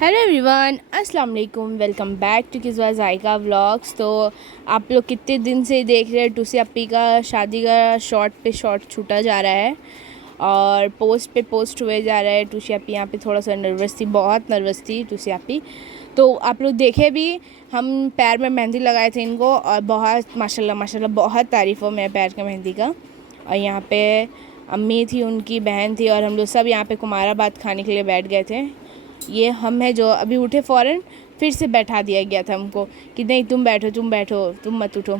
Hello everyone, अस्सलाम वालेकुम। Welcome back to Kiswa Zayka vlogs. तो आप लोग कितने दिन से देख रहे हैं टूसी अपी का शादी का शॉर्ट पे शॉर्ट छूटा जा रहा है और पोस्ट पे पोस्ट हुए जा रहा है। टूसी अपी यहाँ पे थोड़ा सा नर्वस थी, बहुत नर्वस थी टूसी अपी। तो आप लोग देखे भी, हम पैर में मेहंदी लगाए थे इनको और बहुत माशाल्लाह माशाल्लाह बहुत तारीफ़ हो मेरे पैर का मेहंदी का। और यहाँ पे अम्मी थी, उनकी बहन थी और हम लोग सब यहाँ पे कुमाराबाद खाने के लिए बैठ गए थे। ये हम है जो अभी उठे, फ़ौरन फिर से बैठा दिया गया था हमको कि नहीं तुम बैठो तुम मत उठो।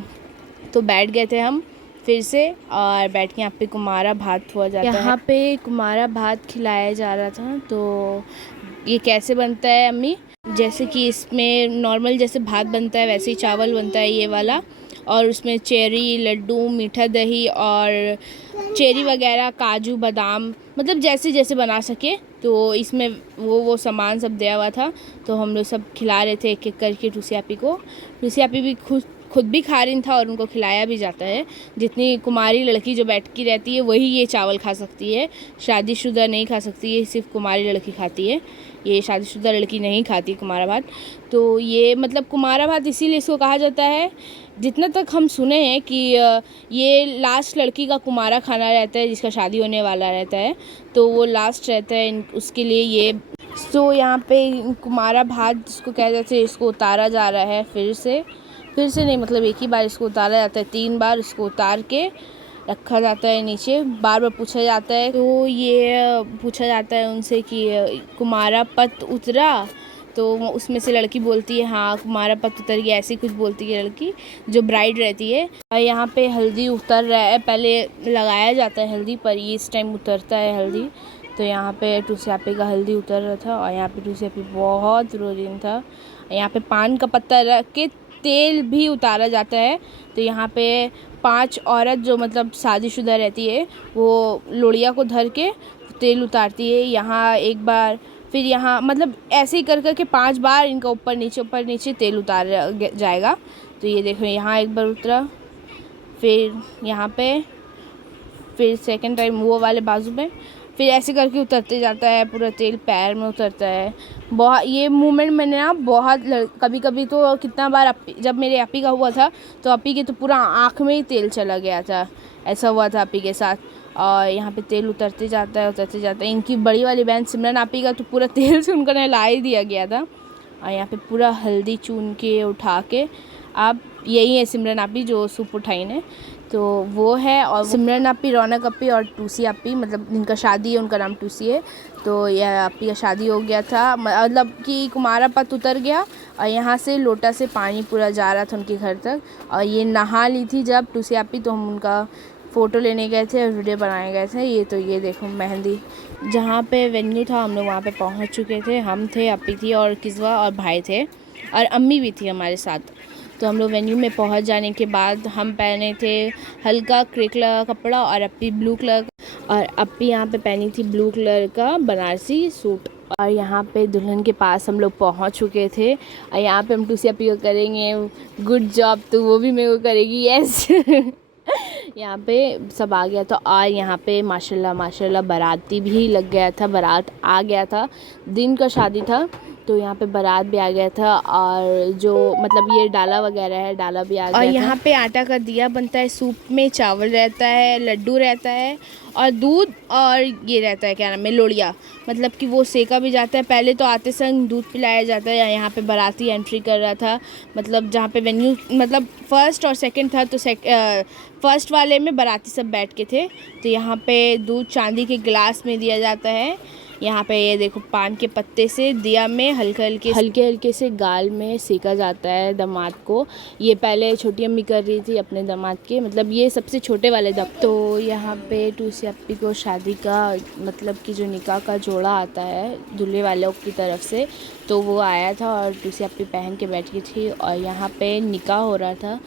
तो बैठ गए थे हम फिर से और बैठ के यहाँ पे कुमारा भात हुआ जाता है। यहाँ पे कुमारा भात खिलाया जा रहा था। तो ये कैसे बनता है अम्मी? जैसे कि इसमें नॉर्मल जैसे भात बनता है वैसे ही चावल बनता है ये वाला, और उसमें चेरी, लड्डू, मीठा दही और चेरी वगैरह, काजू, बादाम, मतलब जैसे जैसे बना सके तो इसमें वो सामान सब दिया हुआ था। तो हम लोग सब खिला रहे थे एक एक करके टूसी आपी को। टूसी आपी भी खुद भी खा रही था और उनको खिलाया भी जाता है। जितनी कुमारी लड़की जो बैठ की रहती है वही ये चावल खा सकती है, शादीशुदा नहीं खा सकती है, सिर्फ कुमारी लड़की खाती है। ये शादीशुदा लड़की नहीं खाती कुमारा भात। तो ये मतलब कुमारा भात इसीलिए इसको कहा जाता है, जितना तक हम सुने हैं कि ये लास्ट लड़की का कुमारा खाना रहता है जिसका शादी होने वाला रहता है, तो वो लास्ट रहता है उसके लिए ये। तो यहाँ पे कुमारा भात जिसको कहा जाता है इसको उतारा जा रहा है फिर से नहीं, मतलब एक ही बार इसको उतारा जाता है, 3 बार इसको उतार के रखा जाता है नीचे। बार बार पूछा जाता है, तो ये पूछा जाता है उनसे कि कुमारा पत उतरा? तो उसमें से लड़की बोलती है हाँ कुमारा पत उतर गया, ऐसी कुछ बोलती है लड़की जो ब्राइड रहती है। और यहाँ पे हल्दी उतर रहा है, पहले लगाया जाता है हल्दी पर ये इस टाइम उतरता है हल्दी। तो यहाँ पे टूसी आपी का हल्दी उतर रहा था और यहाँ पे टूसी आपी बहुत रो रही था। यहाँ पे पान का पत्ता रख के तेल भी उतारा जाता है। तो यहाँ पे 5 औरत जो मतलब शादीशुदा रहती है वो लोड़िया को धर के तेल उतारती है। यहाँ एक बार, फिर यहाँ मतलब ऐसे ही कर के 5 बार इनका ऊपर नीचे तेल उतार जाएगा। तो ये देखो यहाँ एक बार उतरा, फिर यहाँ पे, फिर सेकंड टाइम वो वाले बाजू में, फिर ऐसे करके उतरते जाता है, पूरा तेल पैर में उतरता है। बहुत ये मूवमेंट मैंने ना बहुत कभी कभी तो कितना बार जब मेरे अपी का हुआ था तो अपी के तो पूरा आँख में ही तेल चला गया था, ऐसा हुआ था अपी के साथ। और यहाँ पे तेल उतरते जाता है। इनकी बड़ी वाली बहन सिमरन आपी का तो पूरा तेल से उनका नहला ही दिया गया था। और यहाँ पे पूरा हल्दी चून के उठा के, आप यही है सिमरन आपी जो सूप उठाई ने, तो वो है। और सिमरन आपी, रौनक आपी और टूसी आपी, मतलब जिनका शादी है उनका नाम टूसी है। तो यह आपी का शादी हो गया था, मतलब कि कुमारा पत उतर गया और यहाँ से लोटा से पानी पूरा जा रहा था उनके घर तक। और ये नहा ली थी जब टूसी आपी, तो हम उनका फ़ोटो लेने गए थे और वीडियो बनाए गए थे। ये देखो मेहंदी, जहाँ पे वेन्यू था हम लोग वहाँ पे पहुँच चुके थे। हम थे, अपी थी और किस्वा और भाई थे और अम्मी भी थी हमारे साथ। तो हम लोग वेन्यू में पहुँच जाने के बाद हम पहने थे हल्का ग्रे कलर का कपड़ा और अपी ब्लू कलर, और अपी यहाँ पे पहनी थी ब्लू कलर का बनारसी सूट। और यहाँ पे दुल्हन के पास हम लोग पहुँच चुके थे और यहाँ पे हम टूसी अपी को करेंगे गुड जॉब, तो वो भी मेरे को करेगी यस यहाँ पे सब आ गया था। और यहाँ पे माशाल्लाह माशाल्लाह बाराती भी लग गया था, बारात आ गया था, दिन का शादी था तो यहाँ पे बारात भी आ गया था। और जो मतलब ये डाला वगैरह है, डाला भी आ गया था। और यहाँ पे आटा का दिया बनता है, सूप में चावल रहता है, लड्डू रहता है और दूध, और ये रहता है क्या नाम है, लोड़िया, मतलब कि वो सेका भी जाता है। पहले तो आते संग दूध पिलाया जाता है। यहाँ पे बाराती एंट्री कर रहा था, मतलब जहाँ पे वेन्यू मतलब फर्स्ट और सेकंड था, तो फर्स्ट वाले में बाराती सब बैठ के थे। तो यहाँ पे दूध चांदी के गिलास में दिया जाता है। यहाँ पे ये देखो पान के पत्ते से दिया में हल्के हल्के से गाल में सेका जाता है दामाद को। ये पहले छोटी अम्मी कर रही थी अपने दामाद के, मतलब ये सबसे छोटे वाले दम। तो यहाँ पे टूसी अपी को शादी का मतलब कि जो निकाह का जोड़ा आता है दूल्हे वालों की तरफ से, तो वो आया था और टूसी अपी पहन के बैठी थी। और यहाँ पे निकाह हो रहा था,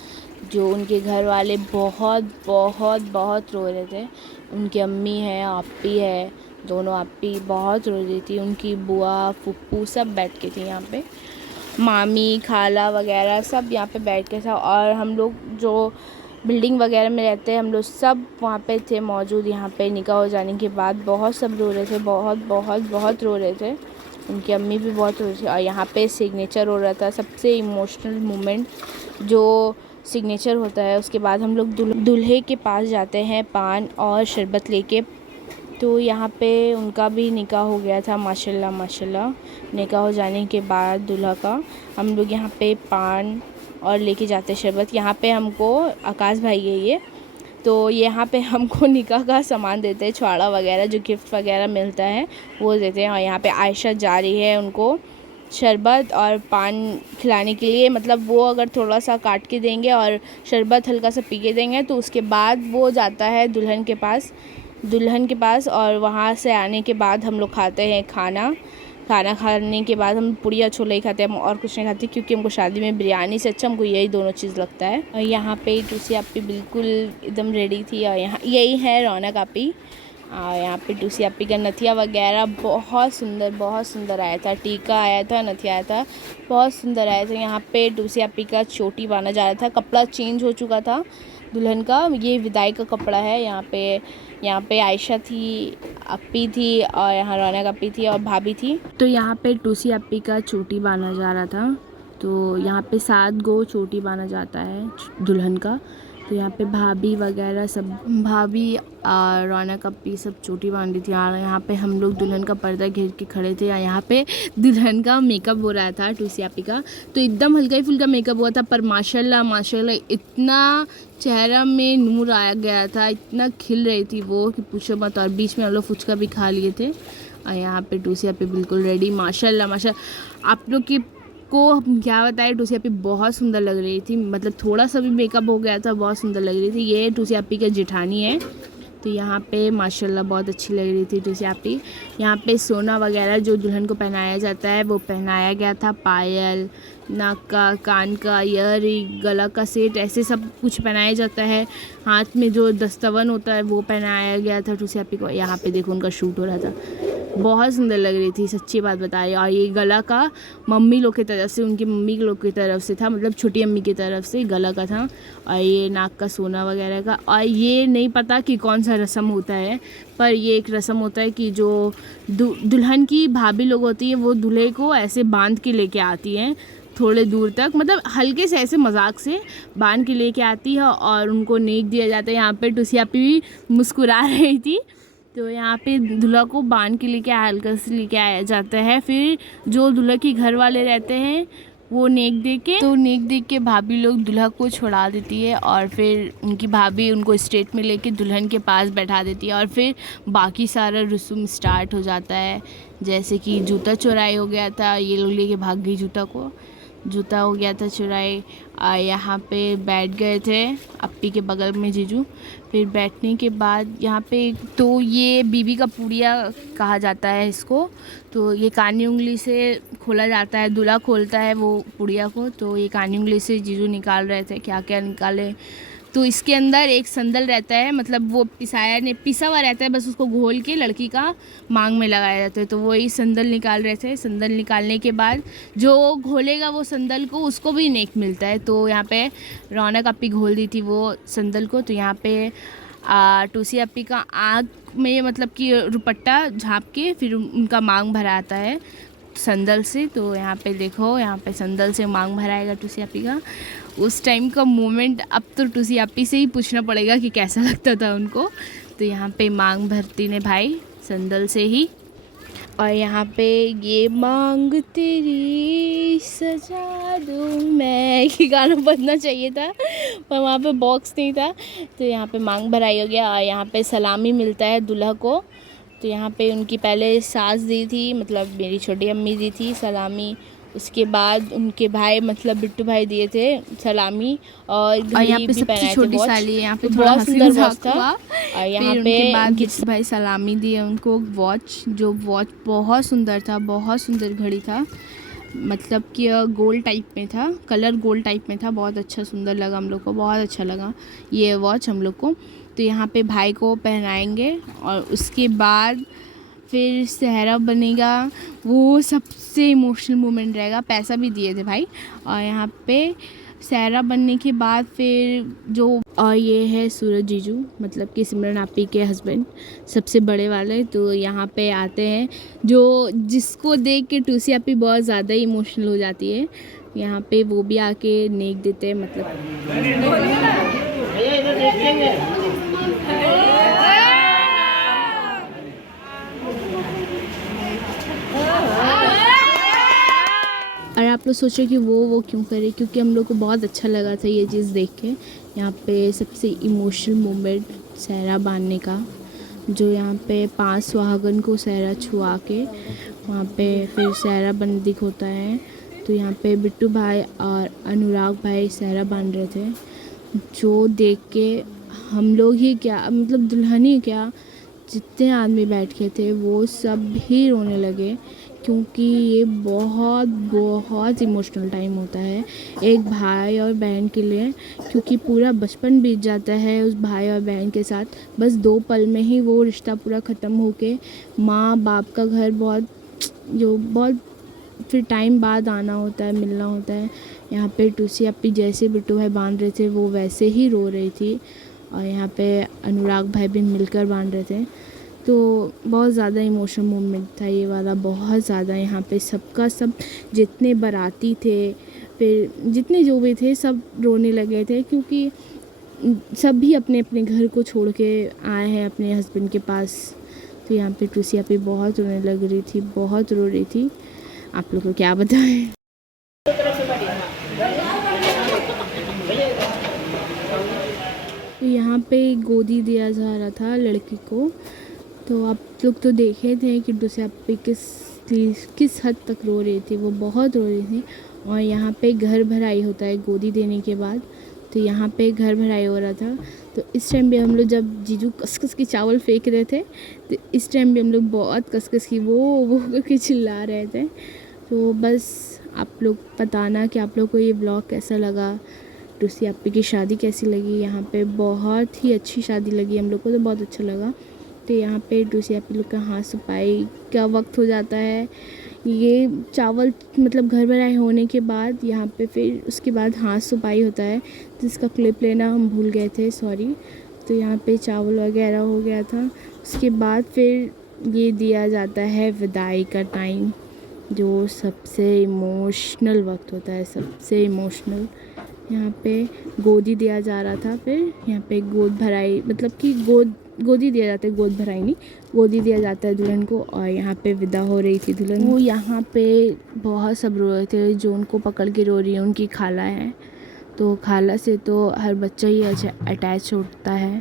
जो उनके घर वाले बहुत बहुत बहुत रो रहे थे। उनकी अम्मी है, आपी है, दोनों आपी बहुत रो रही थी। उनकी बुआ, फुप्पू सब बैठ के थी यहाँ पे, मामी, खाला वगैरह सब यहाँ पे बैठ के था। और हम लोग जो बिल्डिंग वगैरह में रहते हैं हम लोग सब वहाँ पे थे मौजूद। यहाँ पे निकाह हो जाने के बाद बहुत सब रो रहे थे, बहुत बहुत बहुत रो रहे थे। उनकी अम्मी भी बहुत खुश थी। और यहाँ पे सिग्नेचर हो रहा था, सबसे इमोशनल मोमेंट जो सिग्नेचर होता है। उसके बाद हम लोग दूल्हे के पास जाते हैं पान और शरबत लेके। तो यहाँ पे उनका भी निकाह हो गया था माशाल्लाह माशाल्लाह। निकाह हो जाने के बाद दूल्हा का हम लोग यहाँ पे पान और लेके जाते शरबत। यहाँ पे हमको आकाश भाई है ये, तो यहाँ पे हमको निकाह का सामान देते हैं, छुआड़ा वगैरह जो गिफ्ट वगैरह मिलता है वो देते हैं। और यहाँ पे आयशा जा रही है उनको शरबत और पान खिलाने के लिए। मतलब वो अगर थोड़ा सा काट के देंगे और शरबत हल्का सा पी के देंगे तो उसके बाद वो जाता है दुल्हन के पास। और वहाँ से आने के बाद हम लोग खाते हैं खाना खाने के बाद हम पूड़िया छोले ही खाते हैं, हम और कुछ नहीं खाते, क्योंकि हमको शादी में बिरयानी से अच्छा हमको यही दोनों चीज़ लगता है। और यहाँ पे टूसी आपी बिल्कुल एकदम रेडी थी। और यहाँ यही है रौनक आपी। और यहाँ पे टूसी आपी का नथिया वगैरह बहुत सुंदर आया था। टीका आया था, नथिया आया था, बहुत सुंदर आया था। यहाँ पे टूसी आपी का चोटी बांधा जा रहा था, कपड़ा चेंज हो चुका था दुल्हन का। ये विदाई का कपड़ा है। यहाँ पे आयशा थी, अप्पी थी और यहाँ रौनक अप्पी थी और भाभी थी। तो यहाँ पे टूसी अप्पी का चोटी बांधा जा रहा था। तो यहाँ पे 7 गो चोटी बांधा जाता है दुल्हन का। तो यहाँ पे भाभी वगैरह सब, भाभी और रौनक अप्पी सब चोटी बांधी थी। और यहाँ पे हम लोग दुल्हन का पर्दा घेर के खड़े थे। यहाँ पे दुल्हन का मेकअप हो रहा था टूसी अप्पी का। तो एकदम हल्का ही फुल्का मेकअप हुआ था, पर माशाल्लाह इतना चेहरा में नूर आया गया था, इतना खिल रही थी वो कि पूछो मत। और बीच में हम लोग फुचका भी खा लिए थे। और यहाँ पे टूसी अप्पी बिल्कुल रेडी माशाल्लाह। आप लोग की को क्या बताए, टूसी अप्पी बहुत सुंदर लग रही थी। मतलब थोड़ा सा भी मेकअप हो गया था, बहुत सुंदर लग रही थी। ये टूसी अप्पी का जेठानी है। तो यहाँ पे माशाल्लाह बहुत अच्छी लग रही थी टूसी अप्पी। यहाँ पे सोना वगैरह जो दुल्हन को पहनाया जाता है वो पहनाया गया था। पायल, नाक का, कान का, ईयरिंग, गला का सेट, ऐसे सब कुछ पहनाया जाता है। हाथ में जो दस्तवन होता है वो पहनाया गया था टूसी अप्पी को। यहाँ पे देखो उनका शूट हो रहा था, बहुत सुंदर लग रही थी, सच्ची बात बता रही। और ये गला का मम्मी लोग की तरफ से, उनकी मम्मी लोग की तरफ से था, मतलब छोटी अम्मी की तरफ से गला का था। और ये नाक का सोना वगैरह का। और ये नहीं पता कि कौन सा रस्म होता है, पर ये एक रस्म होता है कि जो दुल्हन की भाभी लोग होती है वो दूल्हे को ऐसे बांध के लेके आती हैं थोड़े दूर तक, मतलब हल्के से ऐसे मजाक से बांध के लेके आती है और उनको नेक दिया जाता है। यहाँ पे टूसी अप्पी भी मुस्कुरा रही थी। तो यहाँ पे दूल्हा को बांध के लेके हल्का से लेके आया जाता है। फिर जो दूल्हा के घर वाले रहते हैं वो नेक दे के भाभी लोग दूल्हा को छुड़ा देती है। और फिर उनकी भाभी उनको स्टेज में लेके दुल्हन के पास बैठा देती है। और फिर बाकी सारा रस्म स्टार्ट हो जाता है। जैसे कि जूता चुराई हो गया था, ये लोग लेके भाग गई जूता हो गया था चुराई। यहाँ पे बैठ गए थे अप्पी के बगल में जीजू। फिर बैठने के बाद यहाँ पे तो ये बीबी का पूड़िया कहा जाता है इसको। तो ये कानी उंगली से खोला जाता है, दूल्हा खोलता है वो पूड़िया को। तो ये कानी उंगली से जीजू निकाल रहे थे, क्या क्या निकाले। तो इसके अंदर एक संदल रहता है, मतलब वो पिसा हुआ रहता है, बस उसको घोल के लड़की का मांग में लगाया जाता है। तो वही संदल निकाल रहे थे। संदल निकालने के बाद जो घोलेगा वो संदल को, उसको भी नेक मिलता है। तो यहाँ पे रौनक अप्पी घोल दी थी वो संदल को। तो यहाँ पे टूसी अप्पी का आँख में मतलब कि रुपट्टा झाँप के फिर उनका मांग भरा आता है संदल से। तो यहाँ पे देखो, यहाँ पे संदल से मांग भराएगा टूसी अप्पी का। उस टाइम का मोमेंट अब तो टूसी अप्पी से ही पूछना पड़ेगा कि कैसा लगता था उनको। तो यहाँ पे मांग भरती ने भाई संदल से ही। और यहाँ पे ये मांग तेरी सजा दूँ मैं, ये गाना बजना चाहिए था पर वहाँ पे बॉक्स नहीं था। तो यहाँ पे मांग भराई हो गया। और यहाँ पे सलामी मिलता है दूल्हा को। तो यहाँ पे उनकी पहले सास दी थी, मतलब मेरी छोटी अम्मी दी थी सलामी। उसके बाद उनके भाई मतलब बिट्टू भाई दिए थे सलामी। और यहाँ पे सबसे छोटी साली है, यहाँ पे थोड़ा सुंदर वॉच था। और यहाँ पे उनके भाई सलामी दिए उनको वॉच, जो वॉच बहुत सुंदर था, बहुत सुंदर घड़ी था। मतलब कि गोल्ड टाइप में था, कलर गोल्ड टाइप में था, बहुत अच्छा सुंदर लगा हम लोग को, बहुत अच्छा लगा ये वॉच हम लोग को। तो यहाँ पे भाई को पहनाएंगे और उसके बाद फिर सहरा बनेगा, वो सबसे इमोशनल मोमेंट रहेगा। पैसा भी दिए थे भाई। और यहाँ पे सहरा बनने के बाद फिर जो और ये है सूरज जीजू, मतलब कि सिमरन आपी के हस्बैंड, सबसे बड़े वाले। तो यहाँ पे आते हैं, जो जिसको देख के टूसी आपी बहुत ज़्यादा इमोशनल हो जाती है। यहाँ पे वो भी आके नेक देते हैं, मतलब और आप लोग सोचो कि वो क्यों करे, क्योंकि हम लोग को बहुत अच्छा लगा था ये चीज़ देख के। यहाँ पे सबसे इमोशनल मोमेंट सहरा बांधने का, जो यहाँ पे 5 सुहागन को सहरा छुआ के वहाँ पे फिर सहरा बंदी होता है। तो यहाँ पे बिट्टू भाई और अनुराग भाई सहरा बांध रहे थे, जो देख के हम लोग ही क्या, मतलब दुल्हन ही क्या, जितने आदमी बैठ के थे वो सब ही रोने लगे, क्योंकि ये बहुत बहुत इमोशनल टाइम होता है एक भाई और बहन के लिए, क्योंकि पूरा बचपन बीत जाता है उस भाई और बहन के साथ। बस 2 पल में ही वो रिश्ता पूरा ख़त्म होके माँ बाप का घर बहुत फिर टाइम बाद आना होता है, मिलना होता है। यहाँ पे टूसी अपी जैसे बिट्टू भाई बांध रहे थे वो वैसे ही रो रही थी, और यहाँ पे अनुराग भाई भी मिलकर बांध रहे थे। तो बहुत ज़्यादा इमोशनल मोमेंट था ये वाला, बहुत ज़्यादा। यहाँ पे सबका सब, जितने बाराती थे, फिर जितने जो भी थे, सब रोने लगे थे, क्योंकि सभी अपने अपने घर को छोड़ के आए हैं अपने हस्बैंड के पास। तो यहाँ पे टूसी आपी बहुत रोने लग रही थी, बहुत रो रही थी। आप लोग को क्या बताएं। तो यहाँ पे गोदी दिया जा रहा था लड़की को। तो आप लोग तो देखे थे कि टूसी आपी किस हद तक रो रही थी, वो बहुत रो रही थी। और यहाँ पे घर भराई होता है गोदी देने के बाद, तो यहाँ पे घर भराई हो रहा था। तो इस टाइम भी हम लोग, जब जीजू कस की चावल फेंक रहे थे, तो इस टाइम भी हम लोग बहुत कस की वो करके चिल्ला रहे थे। तो बस आप लोग बताना कि आप लोग को ये ब्लॉग कैसा लगा, टूसी आपी की शादी कैसी लगी। यहाँ पे बहुत ही अच्छी शादी लगी, हम लोग को तो बहुत अच्छा लगा। तो यहाँ पे टूसी आपी लोग का हाथ सफाई का वक्त हो जाता है। ये चावल मतलब घर भराई होने के बाद यहाँ पे फिर उसके बाद हाथ सफाई होता है, जिसका क्लिप लेना हम भूल गए थे, सॉरी। तो यहाँ पे चावल वगैरह हो गया था। उसके बाद फिर ये दिया जाता है विदाई का टाइम, जो सबसे इमोशनल वक्त होता है, सबसे इमोशनल। यहाँ पे गोदी दिया जा रहा था, फिर यहाँ पे गोद भराई, मतलब कि गोदी दिया जाता है, गोद भराई नहीं, गोदी दिया जाता है दुल्हन को। और यहाँ पे विदा हो रही थी दुल्हन। वो यहाँ पे बहुत सब रो रहे थे, जो उनको पकड़ के रो रही है उनकी खाला है। तो खाला से तो हर बच्चा ही अटैच होता है।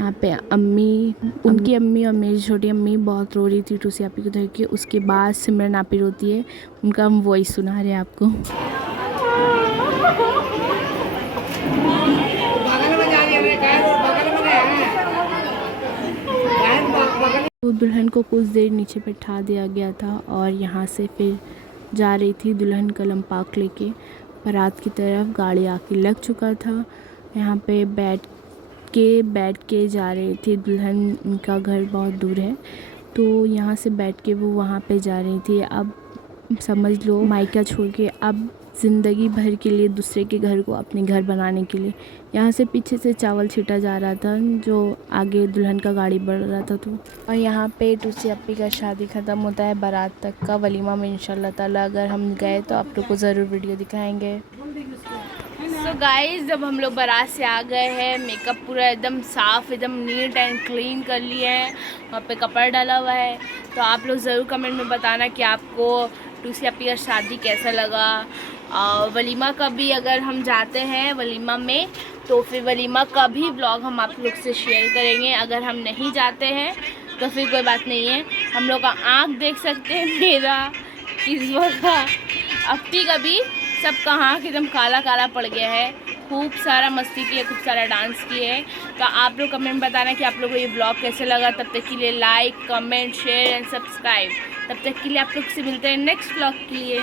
यहाँ पे अम्मी, उनकी अम्मी और मेरी छोटी अम्मी बहुत रो रही थी टूसी आपी को देख के। उसके बाद सिमरन आपी रोती है, उनका हम वॉइस सुना रहे हैं आपको। तो दुल्हन को कुछ देर नीचे बैठा दिया गया था, और यहाँ से फिर जा रही थी दुल्हन कलम पाक लेके बारात की तरफ। गाड़ी आके लग चुका था, यहाँ पे बैठ के जा रही थी दुल्हन। उनका घर बहुत दूर है, तो यहाँ से बैठ के वो वहाँ पे जा रही थी। अब समझ लो मायका छोड़ के अब ज़िंदगी भर के लिए दूसरे के घर को अपने घर बनाने के लिए। यहाँ से पीछे से चावल छीटा जा रहा था, जो आगे दुल्हन का गाड़ी बढ़ रहा था। तो और यहाँ पे टूसी आपी का शादी ख़त्म होता है, बारात तक का वलीमा में इंशाल्लाह ताला अगर हम गए तो आप लोग को ज़रूर वीडियो दिखाएंगे। सो गाइस, जब हम लोग बारात से आ गए हैं, मेकअप पूरा एकदम साफ़, एकदम नीट एंड क्लीन कर लिया है, वहाँ पे कपड़ा डाला हुआ है। तो आप लोग ज़रूर कमेंट में बताना कि आपको टूसी आपी का शादी कैसा लगा। वलीमा का भी अगर हम जाते हैं वलीमा में, तो फिर वलीमा का भी व्लॉग हम आप लोग से शेयर करेंगे। अगर हम नहीं जाते हैं तो फिर कोई बात नहीं है, हम लोग का आँख देख सकते हैं, मेरा किस्वा का, अपी का भी, सबका आँख एकदम काला काला पड़ गया है। खूब सारा मस्ती किए, खूब सारा डांस किए। तो आप लोग कमेंट बताना कि आप लोगों को ये ब्लॉग कैसे लगा। तब तक के लिए like, comment, share and subscribe. तब तक के लिए आप लोग से मिलते हैं नेक्स्ट ब्लॉग के लिए।